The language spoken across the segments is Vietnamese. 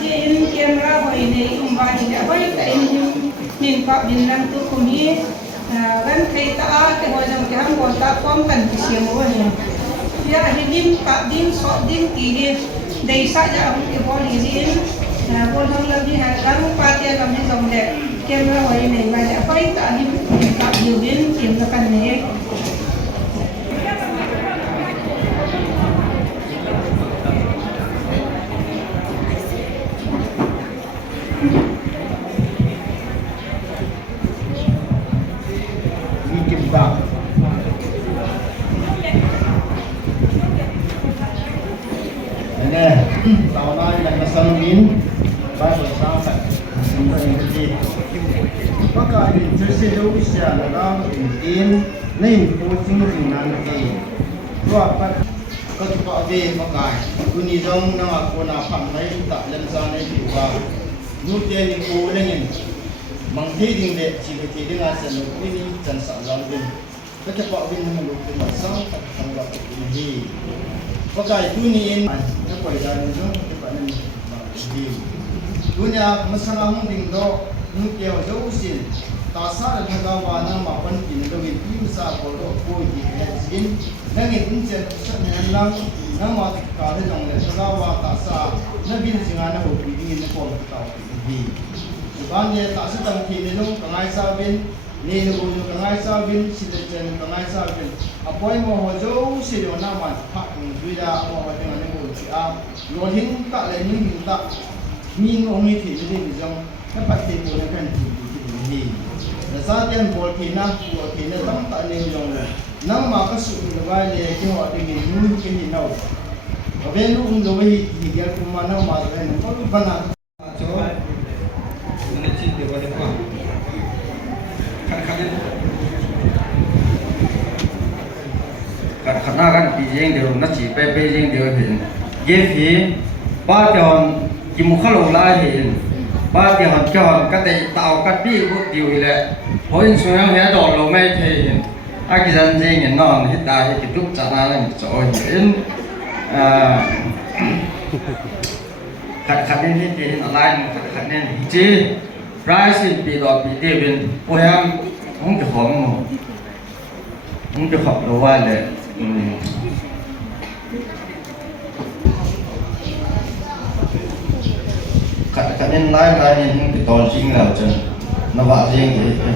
ที่อินเกียมราหอยในบานเนี่ยหอยแต่อินนินปะบินรังตุคุมีกันใครตาแต่หัวจังแกหังบอตาความกันเสียงว่าเนี่ยยาหิดิมปะดิมสอดิมตีดิได้สักอย่างที่พอดีสิบนทางเราที่หาการปาเตียกับที่สมเด็จเกียมราหอยในบานเนี่ยหอยแต่หิมปะอยู่ดินเกียมกันเนี่ยtahun lalu dan Masaludin baru sampai sampai yang kecil. Maka di tersedia usia dalam in lain posting dengan ini. Dua apa? Kau cepat deh pakai. Kuni jom nama aku nak pandai tak lemsan ini juga. Nutia ni kau dengan menghiring deh ciri-ciri dengan senuk ini dan sahaja. Kau cepat deh mengelukkan masa tak tanggap ini. Pakai dunia ini, apa yang ada cepat ni. Dunia masalah mungkin do mungkin jauh sih. Tasar negara nama penting lebih bisa kalau koi izin. Nanti unsur sebenarnya nama kalau jang negara tasar nabi singa nak ini nak tahu ini. Sebenarnya tasar tentang ini dong kengai sabin. Ni nak kengai sabin, silakan kengai sabin. Apa yang mau jauh sih nama hak juga mau dengan yang boleh Lohin tak lain minta minum ini jadi macam dapat dibolehkan ini. Saat yang boleh nak tak ni yang nama maka sudah boleh kita dengan mulut kita tahu. Tapi lu lebih hingga kemana mana kalau benar. Coba mana cinta boleh apa? Karena kan bijeng dia nasi bijeng dia pun. Jadi bagian kimukalau lain, bagian kau kata tahu kati buat diulah. Poin soalnya dia dulu macam aki janji non kita hidup cara yang soalnya kat ini dia lain kat ini je price bidot bidin poin mungkin hok luar le. Kalian lain yang kita sing lah je, nampak sing je.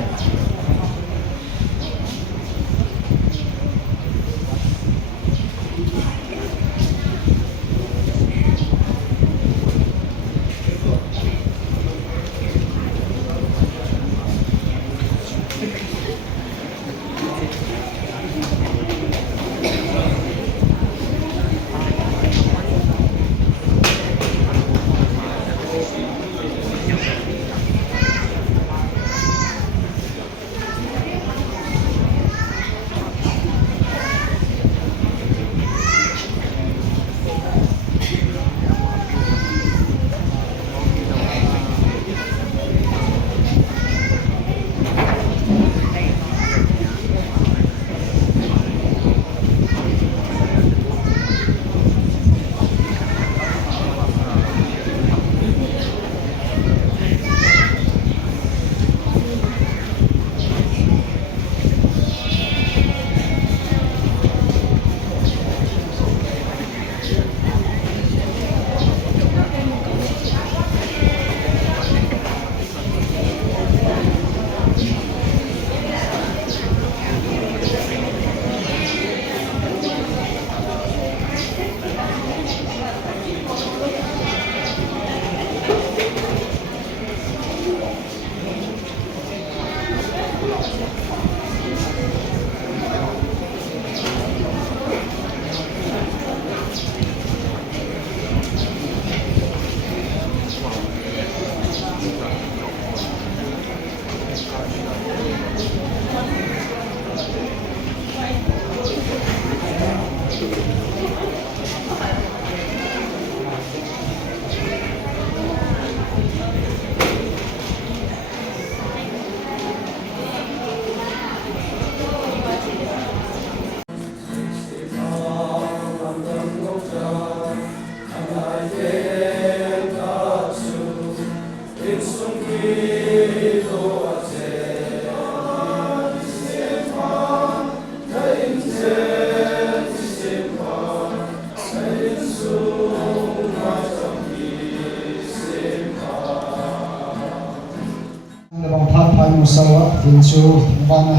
musawa tinchu thangwana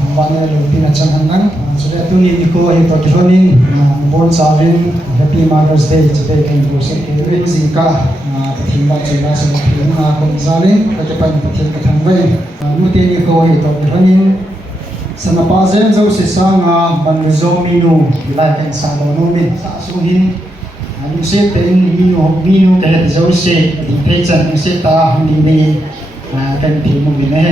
thangwana lo pina chanhan nang sura tuni diko hi to thonin bon savin happy mothers day today kan go se ke rin zingka thimba chila so pina kon zalin ka japan pathil ka thangwai mute ni ko hi to thonin sanapa zen zo se sanga banzo minu la kan sa do no min sa suhin anu se pen minu te zo se di pe chan se ta handi ni kan pi mu ni ne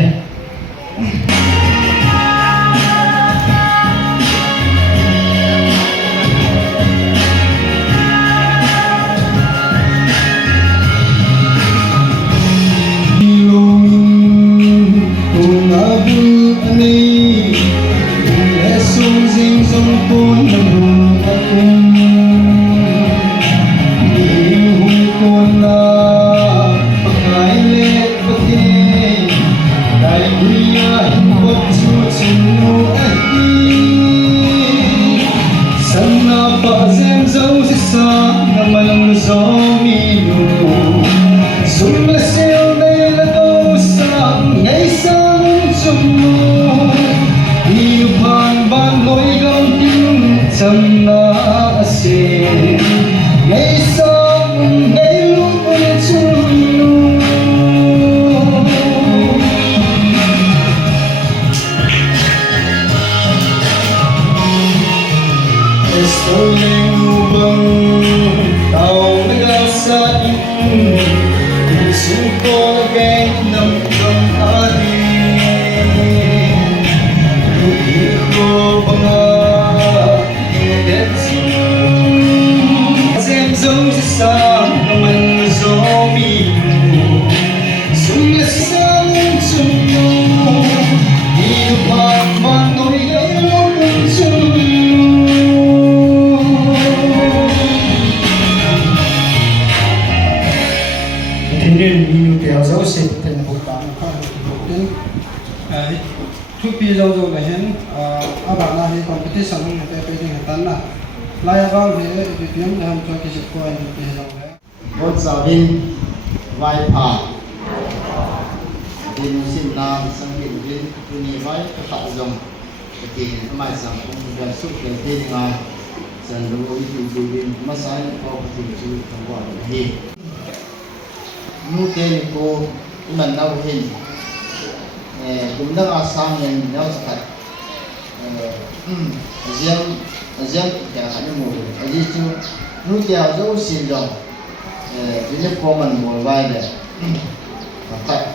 Tupi zo lahen abana ni competition ng pe ding tan na laya bang he bipim ham cho ki ko ai pe zo le bon savin vai pa din sin na sang hin din ni vai ka ta zong ke mai sang ong da su ke tin ma san lo i tu din ma sai ko ti chu ta wa hi nu te ni ko man nau hin cũng đang sang nhân nhau sạch riêng cả hai mùa ở đây chú nuôi theo dấu xin rồi chỉ là có mình mùa vai này thật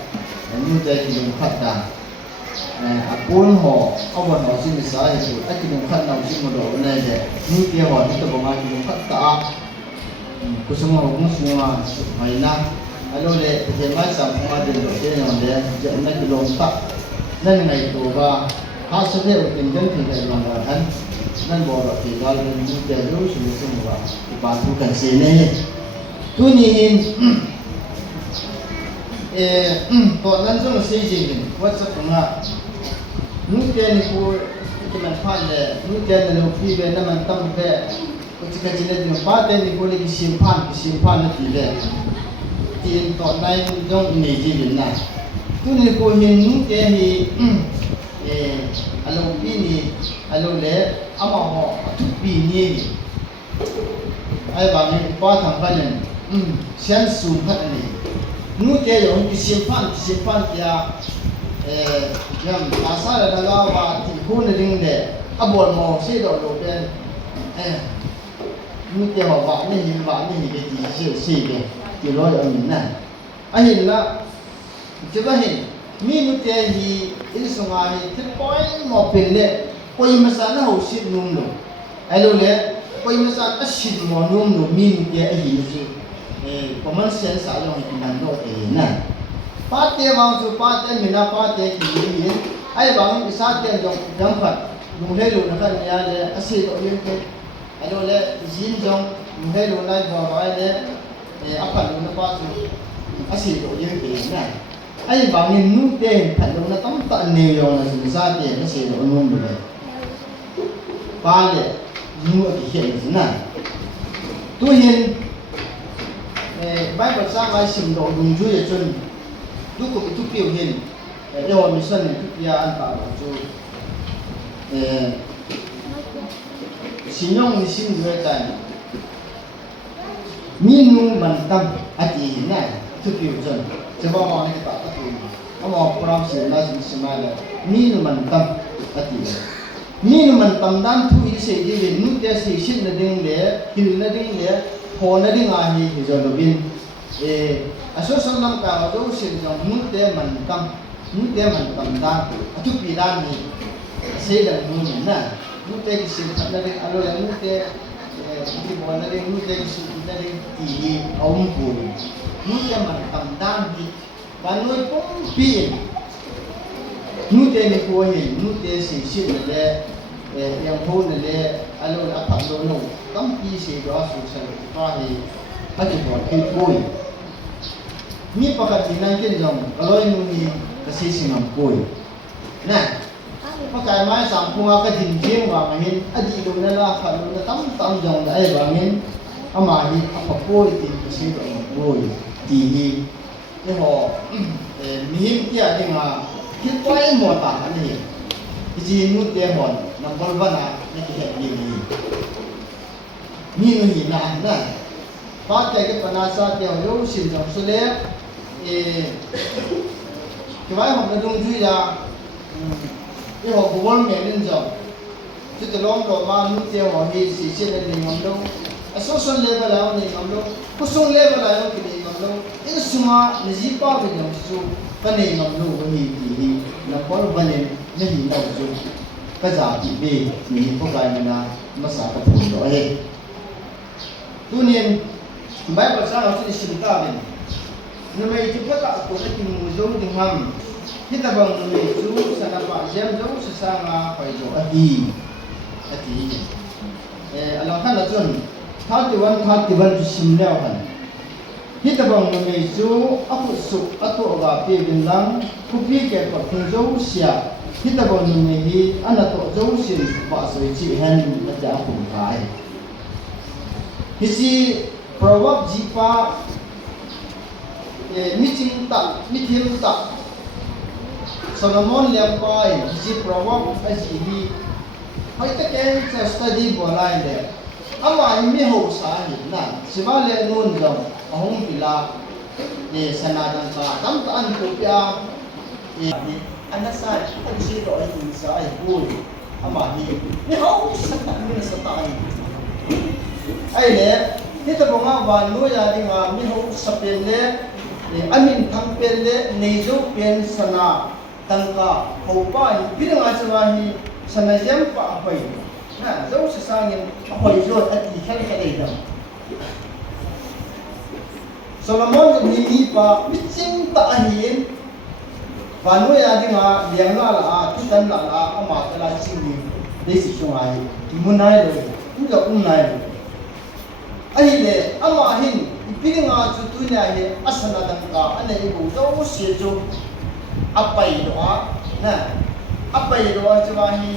nuôi theo thì dùng khát đàn cuốn họ có một họ xin được sai thì anh chỉ dùng khát nào xin một độ này để nuôi theo họ thì tôi bảo anh dùng khát cả cuộc sống họ cũng xuống mà mày na alo le je mai sam ma de lo je no de je na ki lo ta nan ngai to ba ha so de o tin den thi de lo ba han nan bo ro ti gal ni de lo su su ba ti ba tu kan se ne tu ni in to nan so se je ni wa sa ko nga nu de ni ko ki man pha le nu de na lo fi be na man tam be ko ti ka ji ne ni ba de ni ko le ki sim phan na ti le tiền tọt đây trong nghề gì đến này tôi này cô nhìn những cái gì alo pini alo lẽ ama họ thúc pini ai bảo mình qua thằng phan này xem sum phan này những cái giống cái xem phan kia nhầm asa là đang vào thì khu này đừng để buồn mò xe đổ bên những cái họ vợ như cái gì xì kìa thì nói ở mình này anh nhìn là chứ có hình mình cái gì in sông ai thì coi một bên lệ coi mà sao nó hậu xịt nung rồi ai đâu lệ coi mà sao nó xịt mò nung rồi mình cái gì chứ có mình xem sao rồi thì làm đâu thì này phát tiền vào số phát tiền mình là phát tiền thì gì ai bảo mình sát tiền trong trong phật dùng hết luôn nó phải nhà để xịt ở bên kia ai đâu lệ dính trong dùng hết luôn đây vào cái đấy apa lu na pa su asi do ye ke na ai ba ni nu te phan lu na tam ta ne yo na su sa te na se do nu mu le ba le nu ki he na tu hin bai ba sa ba sim do dung ju ye chun du ko tu piu hin เดี๋ยวมิสันทุกอย่างอันตาจูสิยองมิสินด้วยกันมีนูมันตั้มอาทิตย์น่ะทุกอย่างจนจะบอกว่านี่ก็ตัดตัวเอาบอกพร้อมเสียน่าสิสมัยแล้วมีนูมันตั้มอาทิตย์มีนูมันตั้มด้านทุกอย่างเสียดีเลยนู่นเดียสิชินนั่นเองเลยหินนั่นเองเลยพอนั่นเองอะไรที่จะรู้บินอาศัยสำนักข่าวดูสิ่งที่นู่นเดียมันตั้มนู่นเดียมันตั้มด้านทุกปีด้านนี้เสียแล้วนู่นน่ะนู่นเดียกิสิ่งนั่นเองอะไรนู่นเดียที่บอกนั่นเองนู่นเดียกิสิ่งนั่นเองที่เอามุ่งพูดนู่นเดียมันตั้มด้านที่วันนู้นปุ๊บปีนู่นเดียนี่กูเห็นนู่นเดียสิ่งสิ่งนั่นแหละยังพูดนั่นแหละอะไรอัตโนมัติตั้มปีสิ่งก็สุดสันต์ก็ให้อาจจะบอกให้กูมีปกตินั่งกินจงอร่อยนู่นนี่ก็สิ่งสิ่งนั้นกูนะพอการไม้สามพวงก็ทิ้งเชียงว่ามาเห็นอดีตนั่นละขันนั่นตั้มตั้มจงได้ว่าเห็นเอามาเห็นเอาปะกูทิ้งก็สิ่งนั้นกูดีนี่พอมีหิมเกี่ยที่มาคิดไว้หมดต่างกันนี่จีนนู่นเดียหอนน้ำบอลบ้านน่ะนี่คือเหตุดีมีนู่นหินนั่นนะตอนใจกับปนาซาเดียวโยสินจงสุเลที่ไว้ผมจะดูจุยาที่ผมบุญเมียนินจงจุดที่ล้มตัวมานู่นเดียวหัวมีสีเช่นนี้งอมลงส่วนเลเวลแล้วนี่งอมลงผู้ส่งเลเวลแล้วที่นี่งอมลงอินสุมาในจีป้าเป็นยังสู้กันนี่งอมลงวันนี้ที่นับพอลวันนี้นี่เราสู้ก็จะที่บีมีพวกเราเนี่ยนะมาสากับผมด้วยตัวนี้ไม่ภาษาเราที่สิ่งต่างเป็นนั่นไม่ที่พวกเราตัวที่มุ่งจู่ที่ทำที่ตะบังนี่จู่สนับสนุนเจ้าจู่สื่อสารมาไปจู่อดีอันนั้นท่านละจนท่าที่วันจุสิมแล้วกันที่ตะบังนี่จู่อักุสุอัตุอวาปีบินลังผู้พิเกตกับคุณจู่เสียที่ตะบังนี่อันนั้นตัวจู่สิบาสุจิเห็นและจะคุ้มค่าที่สิเพราะว่าจีป้ามิจิมตักมิทิมตักโซโลมอนเลี้ยงไปจีเพราะว่าไอ้จีฮีไอ้ตะเกียงจะสตูดิโออะไรเนี่ยอามาอิมิโฮสาหินั่นสิว่าเลี้ยงนู่นจังอาหงพิลาเนี่ยสนาดังตาตั้มตันตุกยาอันนั้นใช่อันนี้เราไอ้หุ่นสายบุญอามาฮีนี่เขาสักตันนี่สักตันไอ้เนี่ยที่จะบอกว่าวันนู้นอย่างนี้ว่ามีเขาสเปนเล่อามินทั้งเป็นเล่ในจูเป็นสนาตั้งก็เขาป้าพี่น้องอาจจะว่าฮีสนาเยี่ยมป้าไปนะเจ้าสื่อสารเงินไปโยนอดีตแค่ไหนดังโซโลมอนกับมีป้ามิจิงตาหินวันนู้นอย่างนี้ว่าเลี้ยงละละที่ตั้งละละอามาตลาดสิ่งนี้ได้สิ่งอะไรมุนไหนเลยมุนจะอุ้มไหนไอ้เนี่ยอามาหินพี่น้องจุดตัวเนี่ยอัศนาดังกาอันนี้บุตรโอ้เสียจูอัปไปดูอ่ะนะอัปไปดูอ่ะจะว่าฮี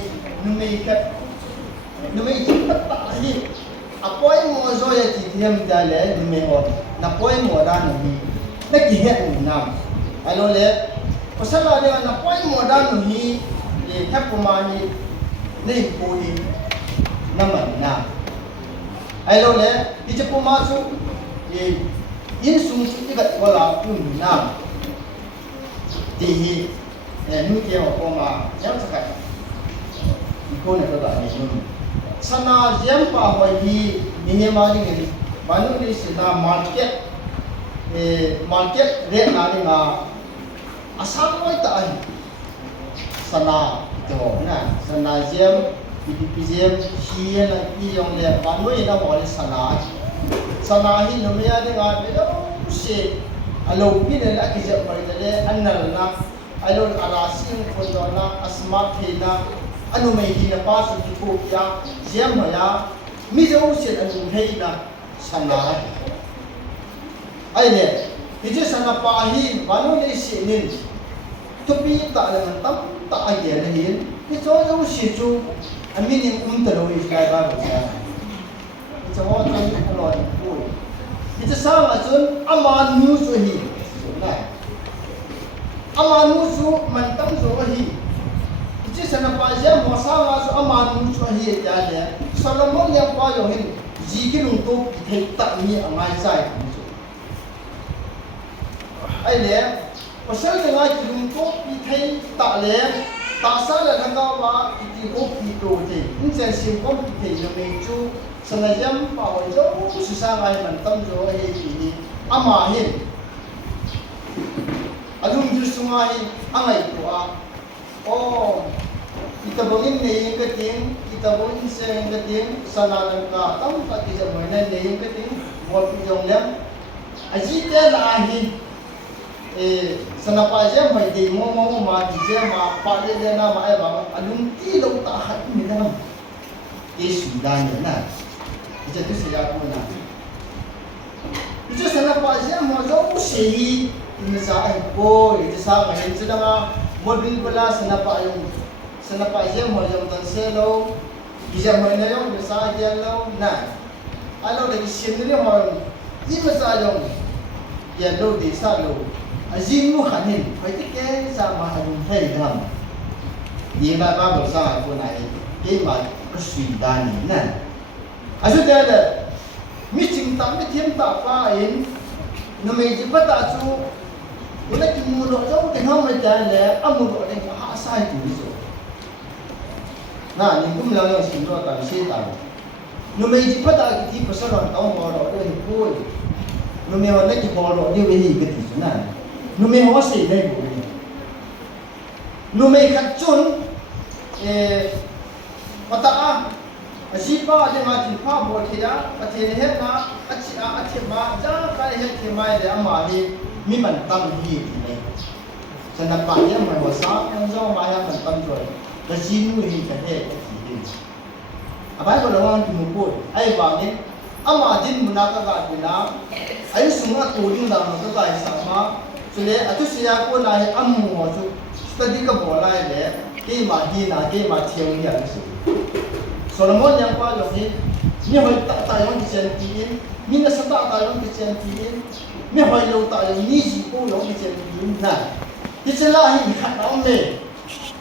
นุ่มไม่แค่นุ่มไม่จิตตาฮีอัปไปมัวโซยที่เทียมได้เลยนุ่มไม่หมดนับไปมัวด้านนี้นักเหี้ยอุ่นน้ำไอ้โลเล่ภาษาเราเนี่ยนับไปมัวด้านนี้แค่ประมาณนี้นี่พูดน้ำมันน้ำไอ้โลเล่ที่จะพูดมาสู่ยินสูงสุดที่กัดว่าเราพูดน้ำที่นู่นเดียวออกมาแล้วสักการอีกคนเนี่ยก็ได้นู่นสนาเยี่ยมป่าหอยที่มีเยอะมากจริงๆวันนี้สนามาร์เก็ตเรียกอะไรนะอาสาไว้ตายสนาเดี๋ยวนะสนาเยี่ยมพีเยี่ยมเฮียนะพี่ยองเลี้ยวันนี้เราบอกเลยสนาหินนุ่มยาดีงามเลยโอ้เสียอารมณ์พี่เนี่ยละกิจวัตรเลยอันนั้นนะอารมณ์อาราซิงคนโดนนะอัสมาเทนะอันนู้นไม่ดีนะป้าสุดที่พูดยาเยี่ยมเหรอยามิจะรู้เสียอันนู้นให้นะสนาไอ้เนี่ยที่จะสนาป้าหินวันนู้นเลยเสียนินทุกปีตาเลยมันตั้มตาเยี่ยมหินที่จะรู้เสียจูอันนี้นี่อุ้มตะลุยใครบ้างหรือเปล่าจะว่าจะมีตลอดพูดที่จะสร้างอาจารย์อามานิวส์หินได้อ amanu su man tam zo hi ji sana pa ja mo sa nga su amanu su hi ya le Solomon ya pa yo hin ji ki lung to ki thei ta ni angai sai ai le pasal nga ki lung to ki thei ta le ta sa la thanga wa ki ko ki to te in se sim kom ki thei le me chu sana jam pa ho jo su sa ngai man tam zo hi ki ama hin adum dir sungai angai to a kita bongin ne yang keting kita bongin se yang keting sana ka tam ka ti ja moi na ne yang keting mo pi jong lem aji te la hi sana pa je mai de mo ma ji je ma pa le na ma ai ba adum ti lo ta hat ni na ke su dan na je tu se ya ko na je sana pa je mo zo se hi ni sa ai ko ni sa ma hin se da mo bin bala sana pa je mo jam tan se lo gi jam mai na yo ni sa ya lo na alo de sin ni mo yi ma sa yo ya lo di sa lo azin mu khanin phai ti ke sa ma hadun thai dam yi ba ba bo sa ko nai ke ma ko sui da ni na asu de de mi ching tam mi thiem ta fa in no me ji pa ta chu ina ki mu lo zo ke ham ma ja le amu lo de ha sai tu zo na ni kum la lo sin ro ta se ta no me ji pa ta ki ti pa sa ro ta mo ro de ko no me wa na ki bo ro de we ni ke ti na no me ho se le ko no me khat chun pata asi pa de ma ti pa bo thi da pa thi he na achi a thi ma ja ka he thi mai de ama ni mi man tam hi ti ne sana pa ye ma wa sa an zo ma ya man tam rồi da ji nu hi ka he ti ni abai ko lo wan ti mu ko ai ba ni ama din mu na ka ga ti na ai su ma tu din da ma ka ga sa ma su le atu siya ko na he amu ho su study ka bo lai le ke ma hi na ke ma thiau hi an su Solomon yang pa yo ni mi hoi ta yo ki chen ti in mi na sa ta yo ki chen ti in mi hoi lo ta yo ni ji ko yo ki chen ti in na ki chen la hi khat na me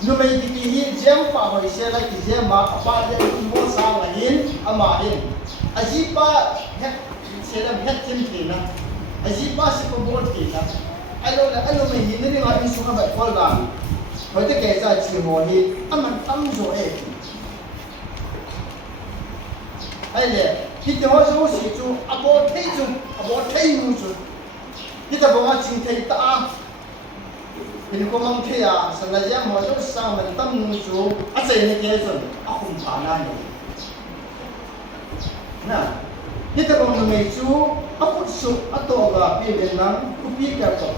no me ki ti hi jem pa hoi se la ki jem ma pa de ki mo sa la hin ama hin aji pa het se la het tim ti na aji pa se ko bo ti na alo me hi ni ma in su ka ba ko la hoi te ke sa chi mo hi aman tam zo e ai le kita ho so si chu abo thei mu chu kita bo ma ching thei ta hin ko mang thei a sana ja mo so sa man tam nu chu a chei ne ke so a khum pa na ni na kita bo ma me chu a pu su a to ga pe ben nang ku pi ka to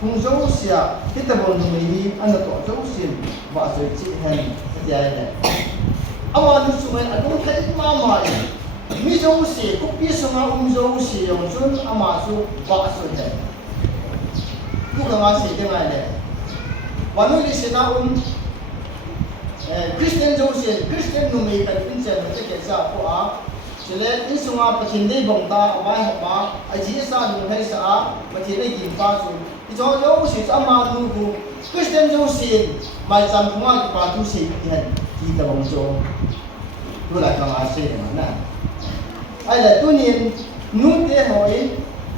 kung zo sia kita bo ma me ni an to zo sin ba so chi hen ja ne awa nu su men a dong thei ma ma mi zo si ku pi so ma zo si yong chun ama su ba so he ku ga ma si de ngai le wa nu li si na Christian zo si Christian nu me ka tin chen te ke sa ko a chele in su ma pa thin dei bong ta ba ha ba a ji sa nu hai sa a pa thin dei yin pa su i zo yo si ama nu ku Christian zo si mai cham thunga ki pa tu si hen ki ta bong zo tu la ka ma se na ai là tu niên nút để hỏi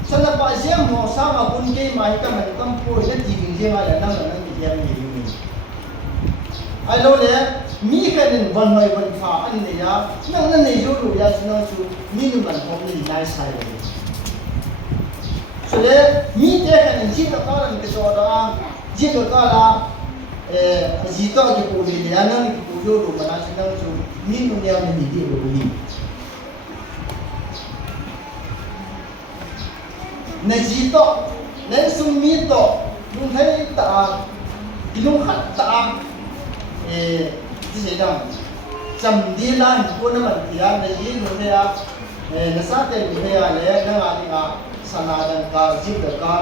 sao là bà xem họ sao mà quân cây mà cái mình tâm phôi rất gì bình riêng ai là năng gì em gì mình ai lâu đấy mi cái mình vận mày vận phá anh này ya năng năng này rồi ya xin nó chú mi nó mình không đi lại sai rồi cho nên mi cái mình chỉ có cái chỗ đó chỉ có cái là chỉ có cái bộ này ya năng cái bộ rồi mà nó xin nó chú mi nó đeo mình đi rồi đi na ji to na sum mi to lung thai ta lung khat ta ti se dam cham di lan ko na man ti an na ji lung thai na sa te lung thai le na nga ti nga sana dan ka ji da ka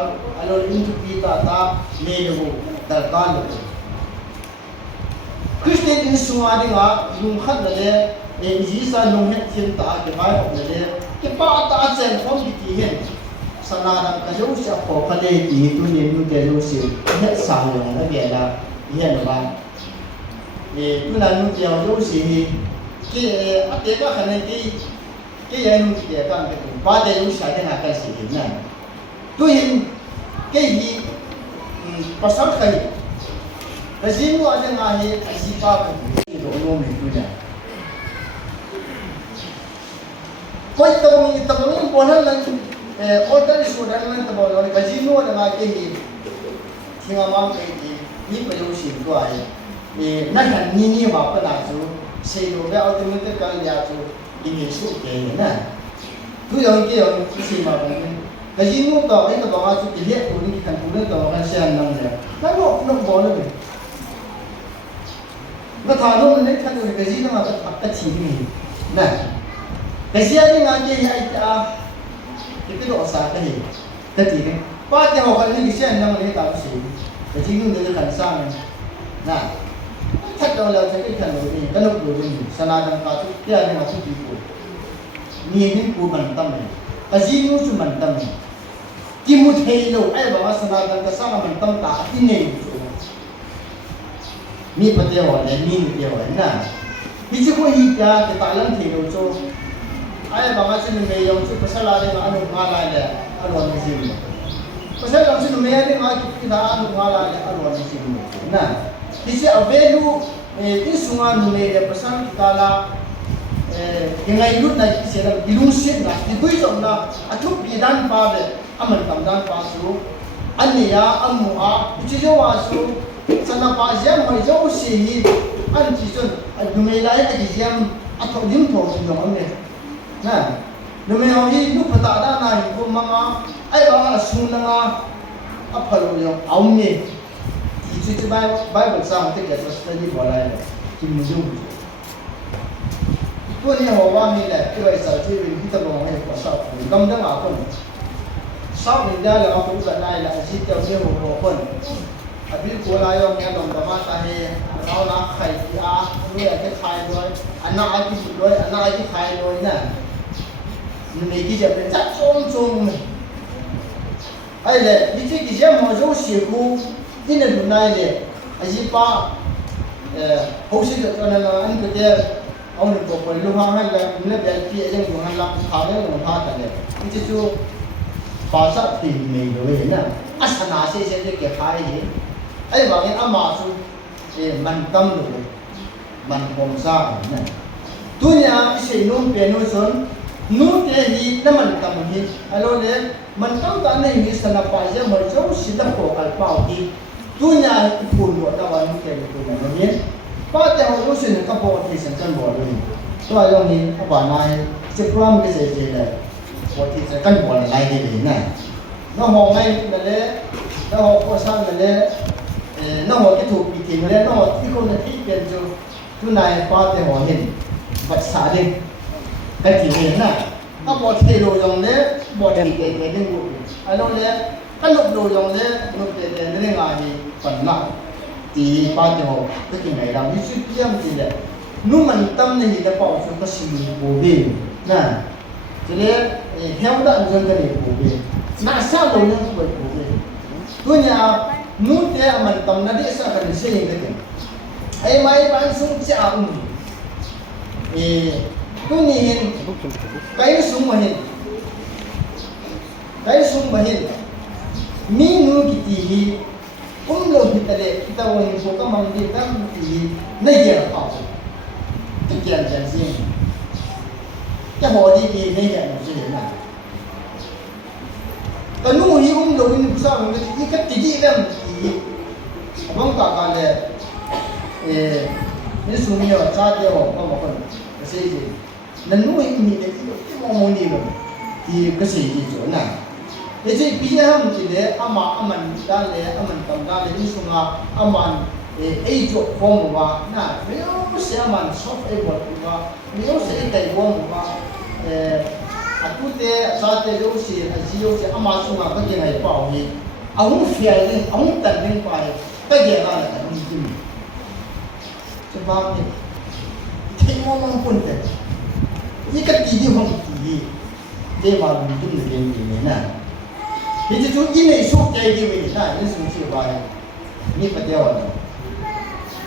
alo in tu pi ta le lo da ka lo Christian in suwa di nga lung khat le ji sa lung het thim ta ke bai hok le ke pa ta chen phong ki ti hen sanadam ka jo sia ko khale ti tu ni nu te jo si he sang yo na ge la ye no ba tu na nu te jo si hi ki ate ka khane ki ye nu te ka ke ba de jo sa de na ka si ni na tu hin ke hi pasal khai rajin wa de nga hi asipa ko do no me tu ja koi tabong bonan lang order student lang tabong lo kajino na nga ke hi thinga ma ke ti ni pa yo si ko ai na han ni ma pa na su se lo ga automatic ka ya su ni su ke na tu yo ke yo si ma ba ni kajino to ai ka ba su ke le ko ni kan ku le to ka sian nang le na no bo le na tha no ne kan ni kajino ma ka chi ni na Kasiya ni nga ke ai ta ke do sa ka ni ta ti ni pa te ho ka ni siya nang ni ta si ta ji nu de kan sa na ta do la ta ke kan lo ni ka lo ni sana dang ka tu ya ni ma su ti ko ni ku man tam ni ka ji nu su man tam ni ki mu thei lo ai ba sana dang ka sa man tam ta ti ni ni pa te ho le ni te ho na hi ji ko hi ta ke ta lang thei lo so ai ba ma sin me yong su pasala de anu ngala le alwan ni sim pasala sin me de ma ki da anu ngala le alwan ni sim na dise avelu ti sunga nu me de pasal kala ngai lut na ki se na ilung sit na ki dui jong na athu pi dan pa de aman tam dan pa su ania amu a chi jo wa su sana pa jam mai jo si hi an chi chun nu me lai a ki jam atho dim tho jong ne na no me ho hi nu pata da na hi ko mama ai ba su na nga a phalo yo au me ti chi bible sa te ke study bo lai le ki mu ju ko ni ho wa mi le ko ai sa chi rin ki ta bo he ko sa ko dam da ma ko sa ni da le ko ka nai la si te se ho ro ko abi ko la yo nge dom da ma ta he ra na khai ti a nu ya ke khai doi ana a ki doi ana a ki khai doi na你记着别再种哎嘞你这个些么就辛苦你那种来的还是把后续的那个安个的我们不会路上还来你那边别人用还拉他们用他的嘞你这就把啥地没有呢啊是哪些现在给孩子哎往人阿妈说蛮当的蛮红啥呢对呀一些弄别弄说nu te hi naman tam hi alo le man tam ta nei hi sana pa ja mo chau sida ko al pau ki tunya phun bo da wa nu te ko na ni pa te ho lu sin ka bo ti san kan bo lu to ayo ni ba na che pram ke se je le bo ti san kan bo la lai de ni na no ho ngai na le no ho ko san na le no ho ki thu pi ti na le no ho ti ko na ti pen jo tu nai pa te ho hin ba sa de cái gì vậy nè các bộ thầy đồ dòng đấy bộ thầy để nên ngủ ai đâu đấy các lục đồ dòng đấy lục để nên ngày thì phần nặng thì ba triệu cái chuyện này làm như suy kiếm gì đấy nếu mình tâm này thì bảo chúng ta xin bổ về nè cho nên theo đoạn dân cái này bổ về mà sao đồ nhân không bổ về tôi nhà nếu thế mình tâm nó đi sao cần xây cái gì ai mai bán xuống chảo thì tu ni kai sum mahin mi nu kiti hi lo hitale kita wo ni ko mang di kam ti nei ya pa ti kian jan sin ta ho di nei ya no si na ta nu hi lo ni sa ng ti ka ti di lam ti bang ka ka le ni sum yo cha de ho ko mo ko se ji nanu ni de ti mo ni lo ti ka se ji jo na để cho bây giờ हम chỉ để aman dan le aman tam dan le ni sunga aman ei jo form wa na meo se aman soft e bot wa meo se tai form wa akute sa te jo si ajio se ama sunga ka ke ngai pau ni aung fiai ni aung tan ning pai ka ge la la ni ti se ba ni thei mo mang pun te i ka ti di hong ti de ma ni tu ni ni na Itu tu ini sup jadi ini, nah ini sungsi baik. Ini pejawan.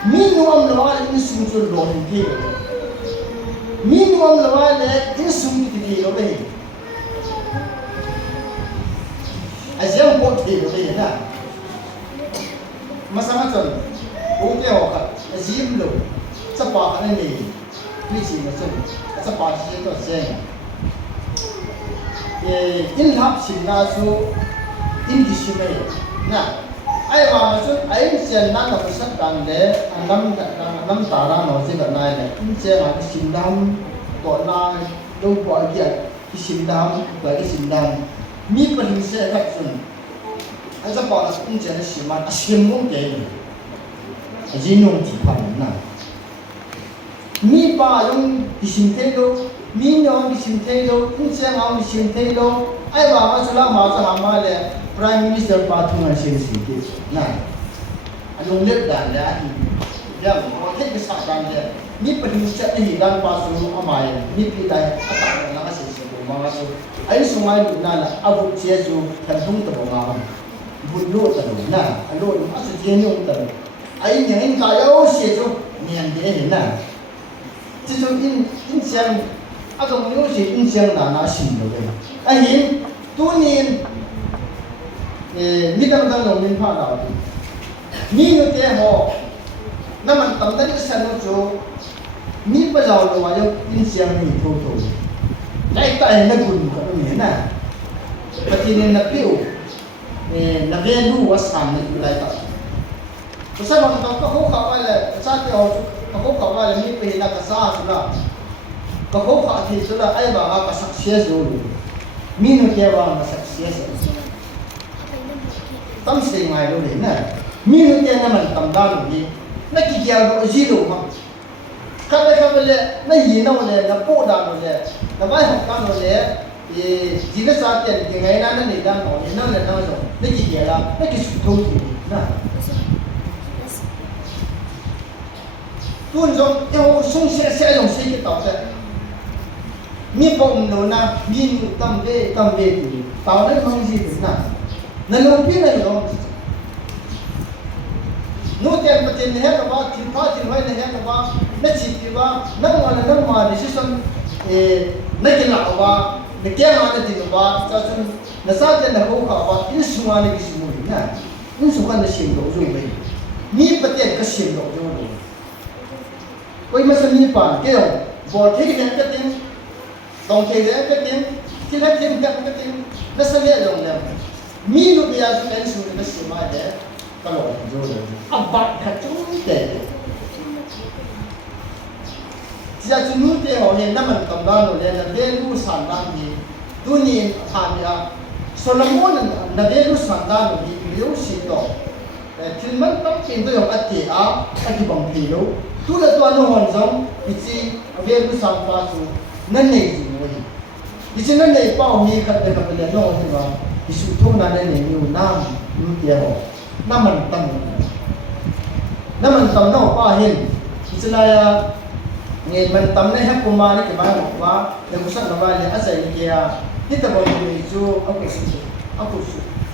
Minum lawan ini sungsi loh ini. Minum lawan ini sungsi ini loh ini. Asyam pot ini loh ini, nah. Masa macam, okey okey. Asyam loh, sepak ini, macam macam, sepak sih tu saya. Inhab sinasu indisime na ai wa su ai chen na na pasat kan le lam tara no se ga nai le in che ma sindam ko na do ko dia sindam ko sindam mi pa hin se ga sun ai sa pa in che na sima asim mo ke ji nong ti pa na mi pa yung isim te do Minyo di sintelo, insya Allah di sintelo, ay bapa sulah masa hamale Prime Minister patungan sini. Nah, anong lihat dan dia, dia wakil kesahkan dia. Ni pendidikan ni dan pasu amai, ni kita atas nama sisi mengasu. Ayo semua itu nana abu ciesu kantung terbangun, budu terbangun. Nah, alo masuk jenuh terbangun. Ayo yang kaya ciesu ni yang dia nah. Jadi insya Ako mo si insyang na nasin lo kaya. Ahin, tunin, midang dang min pa daw. Ni no te ho, naman tamdan ka sa no jo, ni pa jaw lo wa yo insyang ni to to. Lai ta na gun ka ni na. Pati ni na piu, na venu wasam ni lai ta. Kasi mo ka ho ka wala, sa te ho, ka ho ka wala ni pe na ka sa na. Kalau kau hati sudah, ayah bawa kesaktian dulu. Minum dia bawa kesaktian. Tam sering main dulu, nah. Minum dia nama tamdan dulu. Nak kikir aku zero mah. Kalau le, nak hina le, nak poda le, nak bayar kan le. Jika saat yang dengan ina ni dan mau, ina le nama tu. Nak kikir lah, nak kisutu dulu, nah. Tuan jom, yang sung saya jom saya kita tahu. Mi pom no na mi nu tam ve tu tao na mang ji na na lo pi na lo no te patin ne ka ba tin pa tin vai ne ka ba na chi pi ba na ma ni si son na ki la ba ne ke ma na tin ba sa sun na sa te na ho ka ba in su ma ne ki su mo na in su kan na shin do zo bai mi patin ka shin do zo koi ma sa mi pa ke yo bo te ki ne ka tin Dong kaya ke tim, tidak tim kan ke tim, nasa lihat dong dia. Minu biasa kan sudah bersama dia, kalau jodoh, abad kacau deh. Jika cuma dia orang nama tamdan oleh nabi lu sandang ni, dunia hanya Solomon nabi lu sandang ni beliau situ. Tilman tak pintu yang ati bang pilu, tu lah tuan orang jom, isi nabi lu sandang tu. Nan nei ji mo ni isi nan nei pa mi khat de ka le no ni ba isu thong na nei ni nam nu tia ho naman tam no pa hin isi la ya nge man tam ne ha kuma ni ke ba wa de ku san na ba le asai ni ya ni ta ba ni ju aku su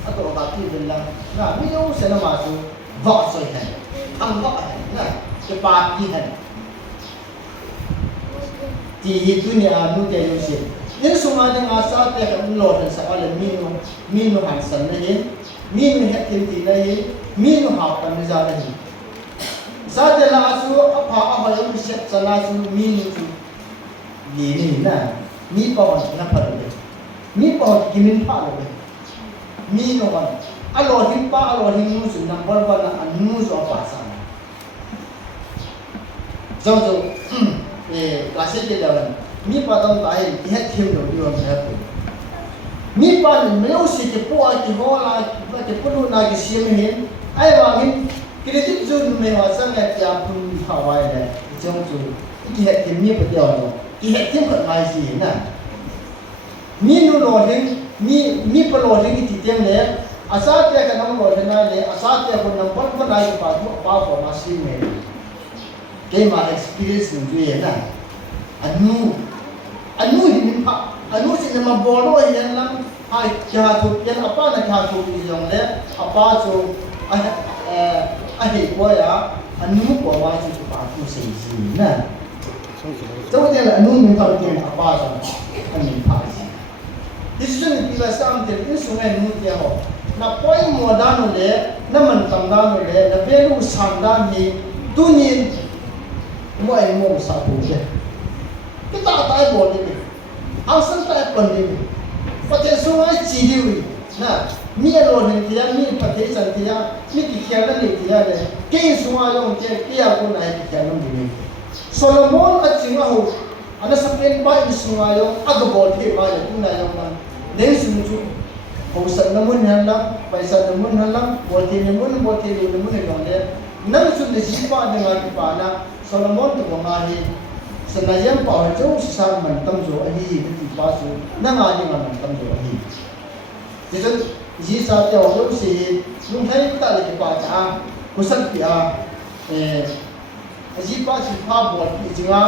aku ba ki de la na mi yo se na ma su va so hai ang va na ke pa ki hai di dunia nu dia yusin. Ini semua dengan asal dia ulur dan sekali minu hansan lagi, minu hakim lagi, minu hakan lagi. Saat dia lasu apa yang siap lasu minu tu, ini na, mi pawan apa lagi, mi pawan kimin pa lagi, minu kan, alor himmu sunnah berbana anu apa sana. Jauh klasik dia dalam mi padam tahi ihat tim do diwan hapo mi pan meu si ke po ki hola ke pulu na ki sim hin ai wangin kredit jun me wasang ya kya pun hawai da jong ju ki het tim mi padyaw do ki het tim khat mai si na mi nu lo hin mi palo hin ki tiang le asa te ka nam lo hin na le asa te ko nam pon pon ai pa for ma sim me ke ma experience nu ye na anu himin pa anu si nama bolo yan lang ay kaya tu yan apa na ทาทุกยองและอาป้าจูอาเหตุว่าอันนู้นกว่าว่าจะปาผู้เสียชีวิตนะเจ้าเดี๋ยวอันนู้นมันทำตัวอาป้าจังอันนี้พาสิที่สุดที่เราสร้างเดี๋ยวที่สุดไอ้นู้นเดียวนับไปหมดด้านนู้นเลยนั่นมันทำด้านนู้นเลยนับเวลูสันด้านนี้ตัวนี้มั่วไอ้มั่วสาธุเลยก็ตาตายบ่เลยเอาสันตายคนเดียวประเทศสุวรรณจีดีวินะมีอะไรที่ยังมีประเทศสันติยามีที่เขียนอะไรที่ยังเลยเกี่ยสุวรรณยงเกี่ยเกี่ยคนไหนที่เขียนนั่นดีโซโลมอนอัจฉริยะหูอันนั้นสเปนไปอิสุวรรณยงอักบอลที่มาอย่างนั้นยงมันเดินสุนทรหูสันน้ำมันหันลังไปสันน้ำมันหันลังบอลที่น้ำมันบอลที่ดูน้ำมันอย่างนั้นนั่นสุดที่จีบานdenganที่ปานะโซโลมอนตัวมาฮีsenajan Pak Jauh sesama mentam jo ahi di pasu nama dengan mentam jo ahi. Jadi jika tiada orang si lumai tak lagi baca kusan dia jika si buat jika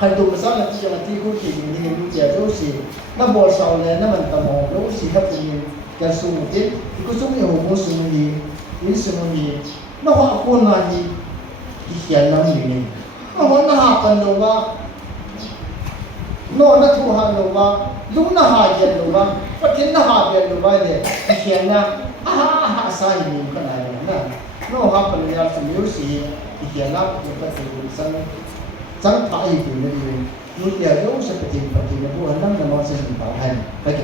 kalau misalnya dia nanti kau kini ni dia Jauh si nak buat soalnya nak mentam Jauh si hab ini kasut mungkin ikut semua orang semua ini semua ini nak apa lagi ikhyan nama ini. Orang nak apa loba, no nak tuhan loba, lu nak hajar loba, pakai nak hajar loba deh. Ikhyannya, sah ini bukan ada mana. No apa lihat semua sih, ikhyannya kita terus sang tak itu ni. Lu dia Jauh seperti nama nama sesuatu bahan. Bagi